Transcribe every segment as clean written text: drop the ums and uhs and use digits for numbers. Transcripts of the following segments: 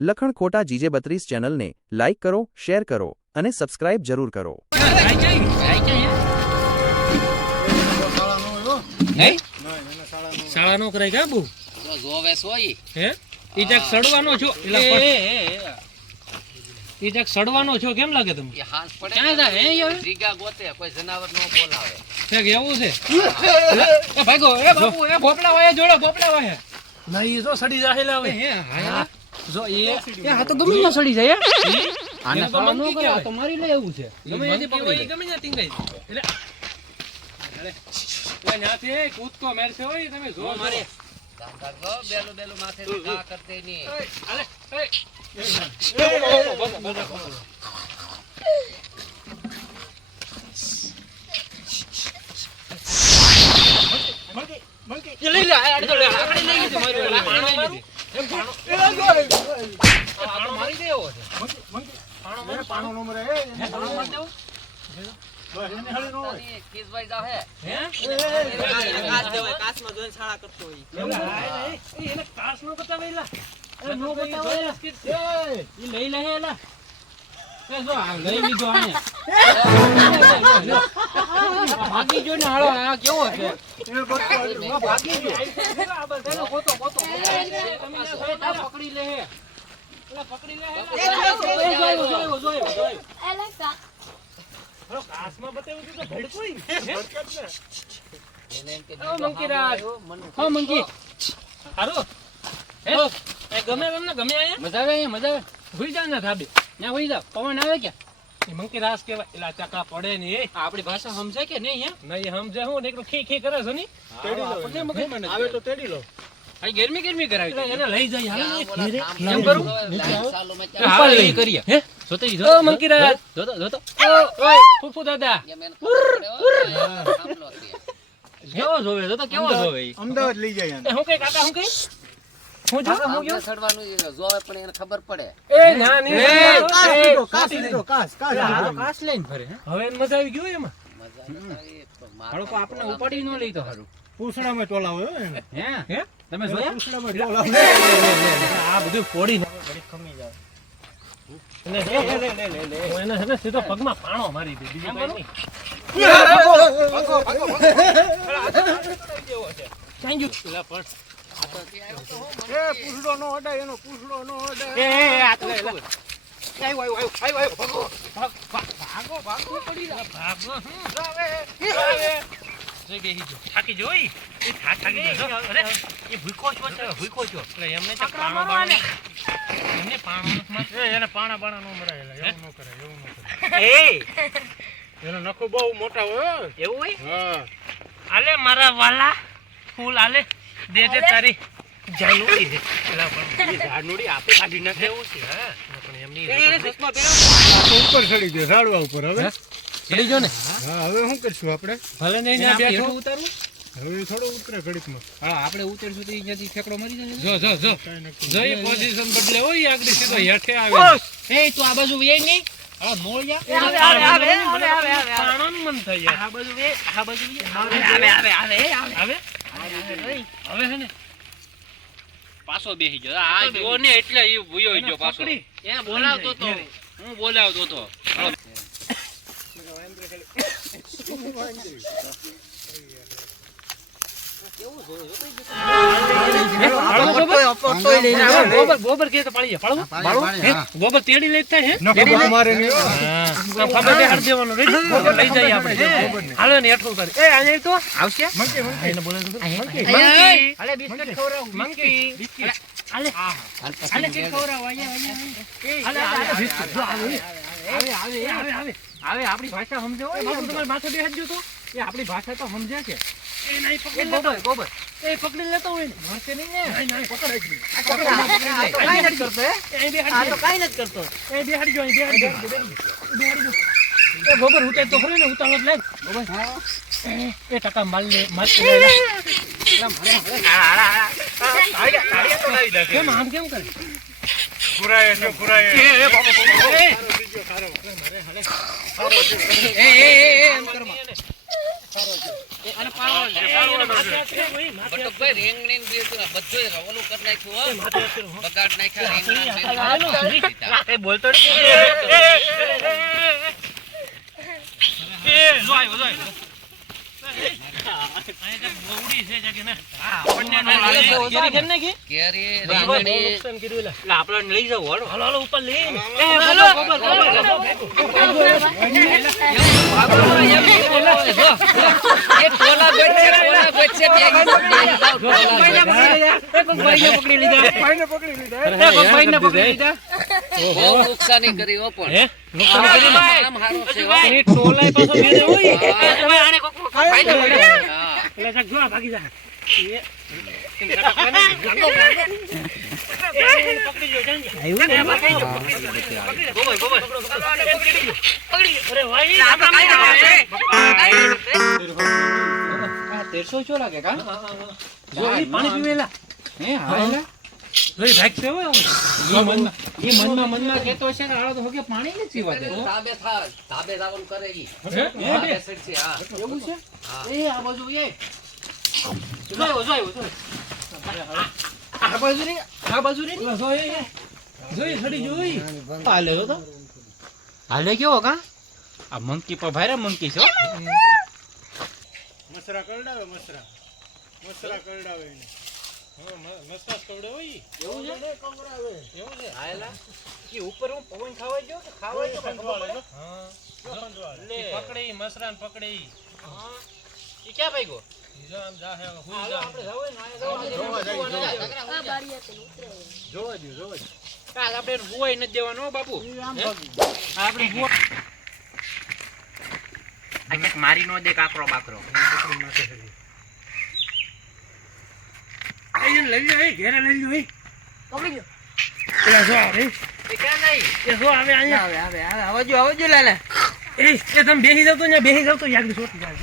લખણ ખોટા GJ32 ચેનલને like કરો, શેર કરો અને સબસ્ક્રાઇબ જરૂર કરો. શાળા નો કરાય કા બુ જોવે સોઈ હે ઈજક સડવાનો છો ઈજક સડવાનો છો કેમ લાગે તમને એ હાથ પડે ક્યાં જા હે યાર જીગા ગોતે કોઈ જનાવર નો બોલાવે છે કે એવું છે એ ભાગો એ બાપુ એ ભોપડા વાય જોડો ભોપડા વાય નહીં જો સડી જાહેલા હવે હે હા જો એ હા તો ગમે ના સડી જાય આને શાળા નો કરે આ તો મારી લે એવું છે ગમે એની પકડી ગમે ના ટીંગાઈ એટલે ઓય નાથી કૂદકો મારશે ઓય તમે જો મારે ગો બેલો બેલો માથે કા કરતે ની અલે એ લઈ લે આડે તો લે આકડી લઈ લીધી મારી પાણો મારું એમ પાણો મારી દેવો છે પાણો નો મરે એ પાણો માર દેવો એને હળી નો હોય કિસ ભાઈ જાવ હે કાસ દેવાય કાસમાં જોઈને શાળા કરતો હોય એને કાસ નો બતાવેલા એ નો બતાવેલા એ લઈ લે એલા એ જો આ લઈ લીધો આને ભાગી જો ને હાલો આ કેવો છે એ ભાગી જો આ બધાનો કોતો તમે ના પકડી લે હે એલા પકડી લે જોયો એલેક્સા હલો કાસમાં બતાવ્યું તો ભડકોઈ એને એમ કે ઓ મંકીરાજ હો મંકી હારો હે એ ગમે આયા મજા આવે અહીંયા મજા આવે હુઈ જા ના ધાબે ના હુઈ જા પવન આવે કે એ મંકીરાજ કેવાય એલા ચકા પડે ને એ આપણી ભાષા સમજે કે નહીં હે નહીં સમજે હું ને એકલું ખી કરે છે ની તેડી લો આવે તો તેડી લો આ ગરમી કરાવી એને લઈ જાય હાલ ને એમ કરું સાલો માં ઉપર લઈ કરીએ હે જોતઈ જો ઓ મંકીરાજ જોતો ઓય ફૂફુ દાદા એમ એને સાંભળો છે કેવો જોવે જોતો કેવો જોવે અમદાવાદ લઈ જાય હું કઈ કાકા હું કઈ હું જો હું આમને સડવાનું જોવે પણ એને ખબર પડે એ ના ની કાસ લઈને ફરે હવે એને મજા આવી ગયો એમાં મજા હાલો તો આપણે ઉપાડી ન લઈ તો હારું પૂછડામાં ટોલાવે હે તમે જોયા પૂછડામાં ટોલાવે આ બધું ફોડી ઘડી ખમી જાય હું એને છે ને સીધો પગમાં પાણો મારી દે બીજું કઈ નહીં થેન્ક યુ પેલા પણ એ પૂછડો નો અડાય એનો પૂછડો નો અડાય એ આ તો આયો ભાગો પડી જા ભાગો જોઈ બેહી જો થાકી જોઈ એ થાકી જો અરે એ ભૂકો છો એટલે એમને તો પાણો બાણો એમને પાણો મત એને પાણા બાણા નો મરાયેલા એવું ન કરે એ એનો નખો બહુ મોટા હોય એવું હોય હા આલે મારા વાલા ફૂલ આલે દે તારી જાનુડી દે એલા પણ એ જાનુડી આપે કાઢી નાખે એવું છે હા પણ એમની એને ચશ્મા પહેરાવ ઉપર ચડી ગયો ઝાડવા ઉપર હવે ચડી જો ને હા હવે શું કરશું આપણે ભલે નહીં ના બેઠો ઉતારું હવે થોડો ઉતરે ઘડીકમાં હા આપણે ઉતરશું તો અહીંયાથી ફેકડો મરી જાય જો જો એ પોઝિશન બદલે હોય આગળ સીધો હેઠે આવે એ તું આ બાજુ વેઈ નહીં આ મોળિયા આવે પાણન મન થઈ જાય આ બાજુ આવે હવે હે ને પાછો બેહી ગયો આ જો ને એટલે એ ભૂયો ગયો પાછો એ બોલાવતો તો હું બોલાવતો તો ગોબર કે તો પાડી ગોબર તેડી લઈ થાય મારે ખબર હાર દેવાનો ગોબર લઈ જાય આપણે હાલો ને હેઠું કરે એ આજે તો આવશે મંકી એને બોલે હાલે બિસ્કિટ ખવરાવ મંકી બિસ્કિટ હાલે હાલે કે ખવરાવ હાલે બિસ્કિટ જો આવે આપણી ભાષા સમજો તમારી માથે બેહજો તો એ આપણી ભાષા તો સમજ્યા કે એ નહીં પકડી ગોબર એ પકડી લેતો હોય ને મારતે નહીં ને પકડ જ કાઈ નથી કરતો આ તો કાઈ નથી કરતો એ બેહાડજો એ ગોબર ઉતે તો ખરી ને ઉતાવળ લે ગોબર એ ટકા માલ લે કેમ આમ કેમ કરે પુરાય એ બાબા એ એમ કરમાં અને પાડવાનો છે, પાડવાનો છે. બટુકભાઈ રીંગણી ને બીજું આ બધુંય રવલું કરી નાખ્યું હો. માથે હાથ કરો. બગાડ નાખ્યા રીંગણા ને બીજું. એ બોલતો નથી. જો આવ્યો, જો આવ્યો. અહીંયા જે બહુડી છે જે કે ને, આપણને ન લાગે. કેરી કેમ નાખી? કેરી બહુ રીંગણી નુકસાન કર્યું લે. એટલે આપણે લઈ જાવ હાલો. હાલો હાલો ઉપર લઈ. એ ટોલા ગોચે પકડી લીધા. ભાઈને પકડી લીધા બહુ નુકસાની કરી હો પણ હે? નુકસાન કરી ને. આમ હારું છે હો. એ ટોલાય પાછો મેરે હોય. હા. આને કોક હા. એટલે સાહેબ જો ભાગી જા. પકડી જો જાન. પકડી જો. Boy boy. પકડી. અરે ભાઈ પાણી પીવેલા. ભાગ છે હોય મનમાં કેતો છે કે આળો તો હોગે પાણી નથી પીવા દે. ધાબે જવાનું કરે ઈ. હે? ધાબે સડશે, હા. એવું છે? હા. એ આ બાજુ એ. જોયો. આ બાજુ રે. જોઈ સડી જોઈ. હાલે તો. હાલે કેવો કા? આ મંકી પર ભાઈરા મંકી છે. મસરા કરડાવે મસરા કરડાવે એને. મસ્તા કવડો હોય. એવું છે કવરાવે એવું છે. હાયલા. ઈ ઉપર હું પવન ખાવા ગયો કે ખાવા ગયો ખંજવાળે ખબર પડે? હા. લે પકડે ઈ મસરાન પકડે ઈ. હા. ઈ ક્યાં ભાગ્યો? જો આમ જા હે હુઈ જા. આપણે જાવ ને આયા જોવા દો કાલ આપણે હુવાઈ ન દેવાનો હો બાપુ. આપણે હુવા આ કે મારી નો દે કાકરો બાકરો. એ લઈ લે ઘેરે લઈ લે. પકડી ગયો. એ જો આવે. એ ક્યાં નહીં? એ જો આવે અહીંયા. આવે આવજો લાલા. એ તમે બેહી જાવ તો ને બેહી જાવ તો યાદ છોટી જાય.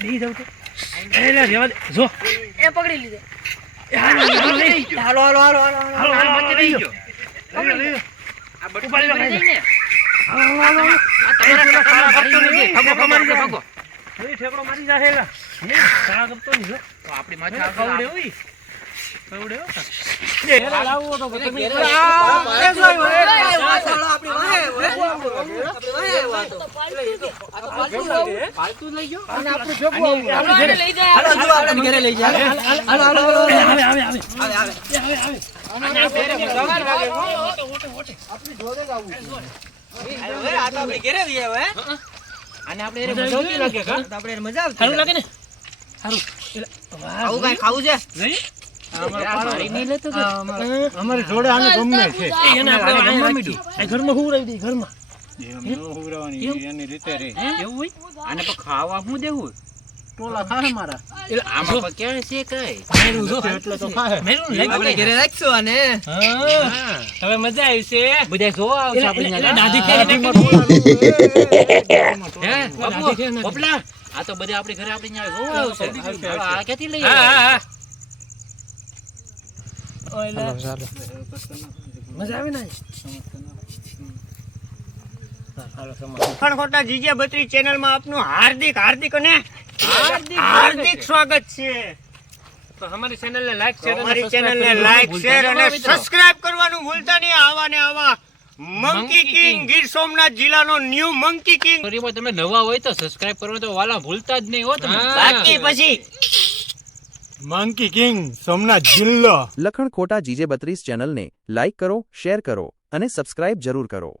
બેહી જાવ તો. એ લે રેવા દે. જો એ પકડી લીધે. હાલો મત લઈ ગયો. આ બટુ પાડી લઈ ને. હાલો. આ તમારા કાળા કરતો નથી. ભગો મારી દે ભગો. એ ઠેકડો મારી જા હેલા. કાળા કરતો નહીં જો. તો આપણી માથે કવડે હોય. કવડે હો. એ લાવો તો તમે એ પાલતુ લઈ ગયો. અને આપણે ભેગું આપણે લઈ જાય. આપણે ઘરે લઈ જાય. હાલો આવે. અને આ ફેરે ગવાર વાગે આપણી જોડે જ આવું આ તો આપણે ઘરે લઈ આવે હે. અને આપણે એને મજા આવતી લાગે કા? આપણે એને મજા આવતી. સારું લાગે ને? સારું. આવું કાઈ ખાવું છે? નહીં. અમારી જોડે આને ગમે છે એને આપણે અહીંયા મીઠું. આ ઘરમાં હુરાવી દે ઘરમાં. એની રીતે રે એવું હોય? આને તો ખાવા હું દેવું? ટોલા ખાય મારા એટલે આમાં પર ક્યાં છે કઈ? એટલે તો ખાય આપણે ઘરે રાખશું આને. હા. હવે મજા આવી છે. બધા જોવા આવશે આપણે. દાદી હે બબલા આ તો બધા આપણી ઘરે આપણે ત્યાં જોવા આવશે. આ ક્યાંથી લઈ આવ્યા? મજા આવે ને? ખોટા જીજે બત્રી ચેનલ માં આપનું હાર્દિક અને હાર્દિક સ્વાગત છે. તો અમારી ચેનલ ને લાઈક શેર અમારી ચેનલ ને લાઈક શેર અને સબસ્ક્રાઇબ કરવાનું ભૂલતા નહીં. આવા ને આવા મંકી કિંગ ગીર સોમનાથ જિલ્લાનો ન્યૂ મંકી કિંગ. ગરીબો તમે નવા હોય તો સબસ્ક્રાઇબ કરવાનું તો વાલા ભૂલતા જ નહીં હો તમે. બાકી પછી મંકી કિંગ સોમનાથ જિલ્લો લખણ ખોટા જીજે 32 ચેનલને લાઈક કરો, શેર કરો અને સબસ્ક્રાઇબ જરૂર કરો.